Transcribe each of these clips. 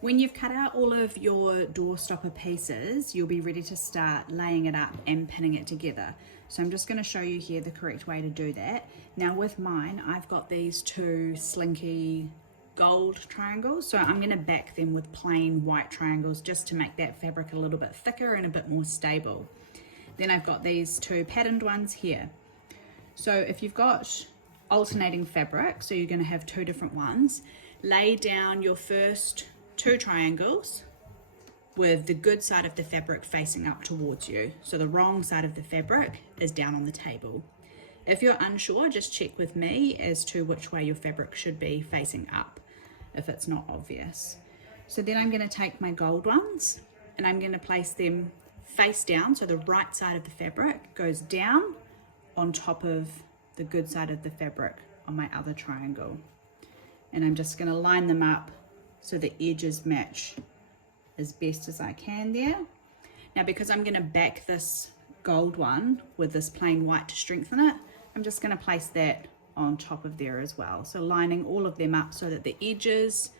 When you've cut out all of your door stopper pieces, you'll be ready to start laying it up and pinning it together. So I'm just going to show you here the correct way to do that. Now with mine, I've got these two slinky gold triangles, so I'm going to back them with plain white triangles just to make that fabric a little bit thicker and a bit more stable. Then I've got these two patterned ones here. So if you've got alternating fabric, so you're going to have two different ones, lay down your first two triangles with the good side of the fabric facing up towards you. So the wrong side of the fabric is down on the table. If you're unsure, just check with me as to which way your fabric should be facing up, if it's not obvious. So then I'm going to take my gold ones and I'm going to place them face down, so the right side of the fabric goes down on top of the good side of the fabric on my other triangle. And I'm just going to line them up so the edges match as best as I can there. Now because I'm going to back this gold one with this plain white to strengthen it, I'm just going to place that on top of there as well. So lining all of them up so that the edges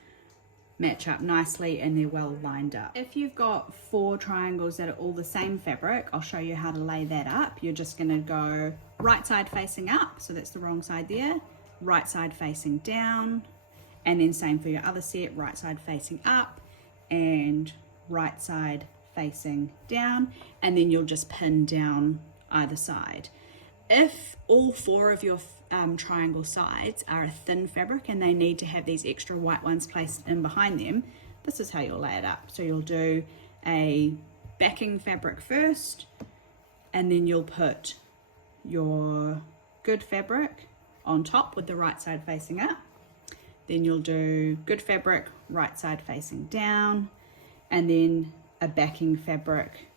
match up nicely and they're well lined up. If you've got four triangles that are all the same fabric, I'll show you how to lay that up. You're just going to go right side facing up, so that's the wrong side there, right side facing down, and then same for your other set, right side facing up and right side facing down, and then you'll just pin down either side. If all four of your triangle sides are a thin fabric and they need to have these extra white ones placed in behind them, this is how you'll lay it up. So you'll do a backing fabric first, and then you'll put your good fabric on top with the right side facing up. Then you'll do good fabric, right side facing down, and then a backing fabric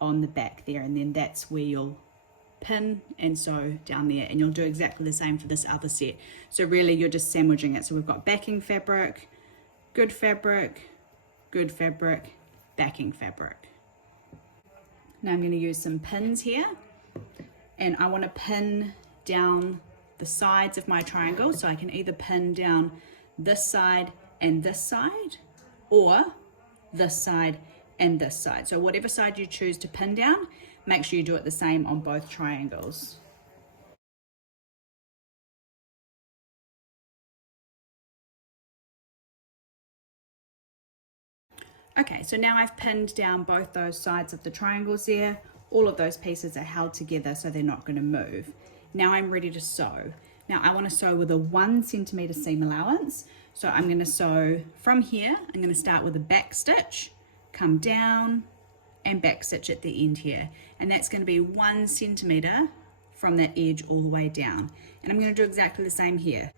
on the back there, and then that's where you'll pin and sew down there, and you'll do exactly the same for this other set. So really you're just sandwiching it. So we've got backing fabric, good fabric, backing fabric. Now I'm going to use some pins here, and I want to pin down the sides of my triangle, so I can either pin down this side and this side, or this side and this side. So whatever side you choose to pin down, make sure you do it the same on both triangles. Okay, so now I've pinned down both those sides of the triangles there. All of those pieces are held together so they're not going to move. Now I'm ready to sew. Now I want to sew with a 1 centimeter seam allowance. So I'm going to sew from here. I'm going to start with a back stitch, come down and back stitch at the end here. And that's going to be 1 centimeter from that edge all the way down. And I'm going to do exactly the same here.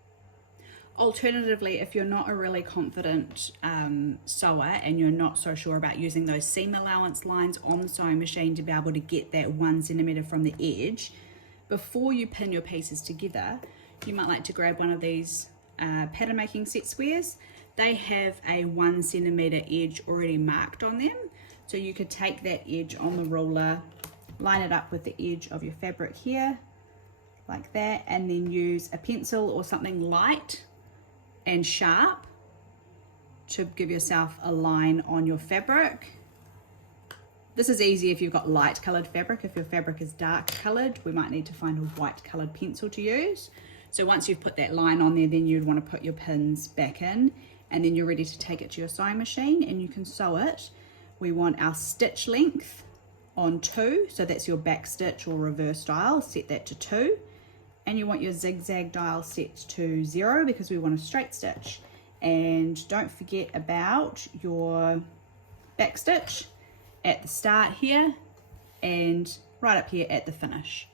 Alternatively, if you're not a really confident sewer and you're not so sure about using those seam allowance lines on the sewing machine to be able to get that 1 centimeter from the edge, before you pin your pieces together, you might like to grab one of these pattern making set squares. They have a 1 centimeter edge already marked on them. So you could take that edge on the ruler, line it up with the edge of your fabric here, like that, and then use a pencil or something light and sharp to give yourself a line on your fabric. This is easy if you've got light colored fabric. If your fabric is dark colored, we might need to find a white colored pencil to use. So once you've put that line on there, then you'd want to put your pins back in, and then you're ready to take it to your sewing machine and you can sew it. We want our stitch length on 2, so that's your back stitch or reverse dial, set that to 2. And you want your zigzag dial set to 0 because we want a straight stitch. And don't forget about your back stitch at the start here and right up here at the finish.